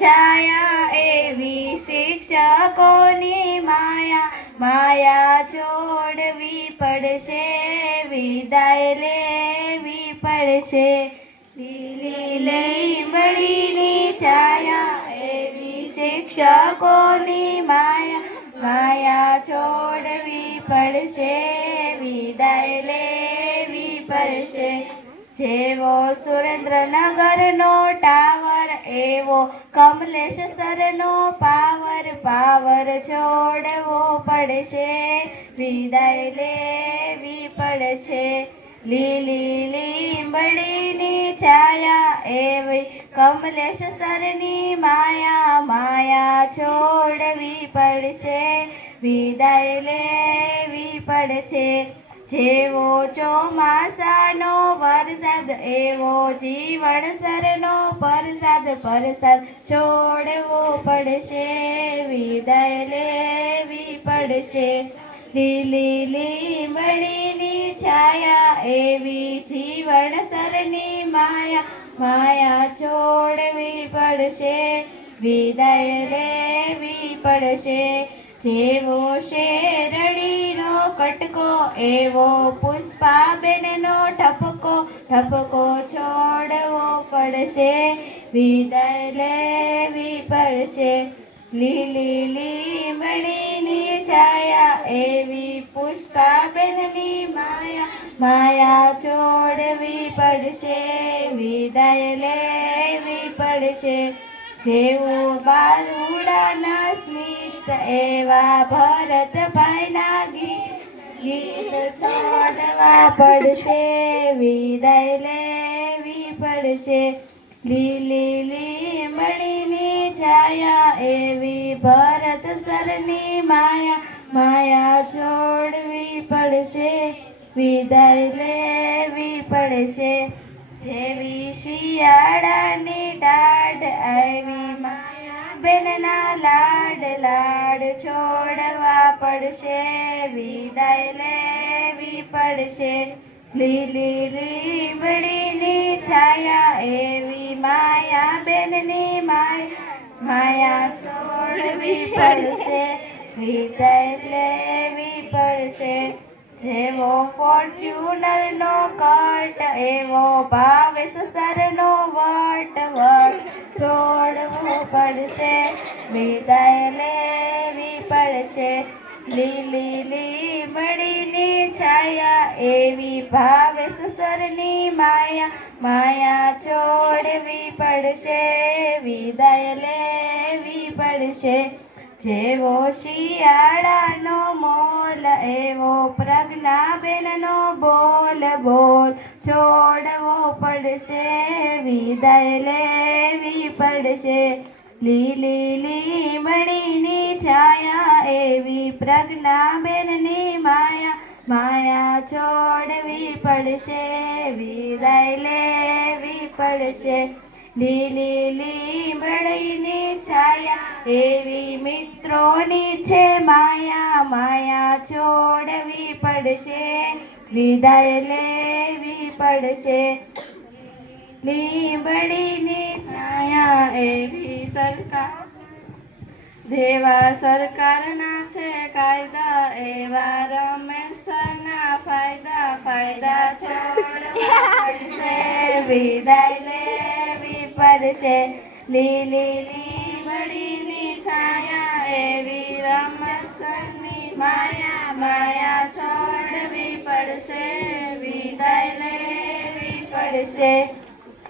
છાયા એવી શિક્ષકોની માયા માયા છોડવી પડશે વિદાય લેવી પડશે લીલી લીમડીની છાયા એવી શિક્ષકોની માયા માયા છોડવી પડશે વિદાય લેવી પડશે જેવો સુરેન્દ્રનગરનો ટાવર એવો કમલેશ સરનો પાવર પાવર છોડવો પડશે વિદાય લેવી પડશે લીલી લીમડીની છાયા એવી કમલેશ સરની માયા માયા છોડવી પડશે વિદાય લેવી પડશે જેવો ચોમાસાનો વરસાદ એવો જીવણસરનો પરસાદ પરસાદ છોડવો પડશે વિદાય લેવી પડશે લીલી લીમડીની છાયા એવી જીવણસરની માયા માયા છોડવી પડશે વિદાય લેવી પડશે જેવો શેરડીનો કટકો એવો પુષ્પાબેનનો ઠપકો ઠપકો છોડવો પડશે વિદાય લેવી પડશે લીલી લીમડીની છાયા એવી પુષ્પાબેનની માયા માયા છોડવી પડશે વિદાય લેવી પડશે જેવો બાલુડાના સ્મિત એવા ભરતભાઈના ગીત છોડવા પડશે વિદાય લેવી પડશે લીલી લીમડીની છાયા એવી ભરત સરની માયા માયા છોડવી પડશે વિદાય લેવી પડશે જેવી શિયાળાની ડાઢ આવી માયા બેનના લાડ લાડ છોડવા પડશે વિદાય લેવી પડશે લીલી લીમડીની છાયા એવી માયા બેનની માયા છોડવી પડશે વિદાય લેવી પડશે જેવો ફોર્ચ્યુનરનો કટ એવો ભાવેશ સરનો વટ વટ છોડવો પડશે વિદાય લેવી પડશે લીલી લીમડીની છાયા એવી ભાવેશ સરની માયા માયા છોડવી પડશે વિદાય લેવી પડશે જેવો શિયાળાનો મોલ એવો પ્રજ્ઞાબેનનો બોલ બોલ છોડવો પડશે વિદાય લેવી પડશે લીલી લીમડીની છાયા એવી પ્રજ્ઞાબેનની માયા માયા છોડવી પડશે વિદાય લેવી પડશે લીલી લીમડીની છાયા એવી મિત્રોની છે માયા માયા છોડવી પડશે વિદાય લેવી પડશે લીમડીની છાયા એવી સરકાર જેવા સરકારના છે કાયદા એવા રમેશના ફાયદા ફાયદા છોડવા પડશે વિદાય લેવી પડશે લીલી લીમડીની છાયા એવી રમેશની માયા માયા છોડવી પડશે વિદાય લેવી પડશે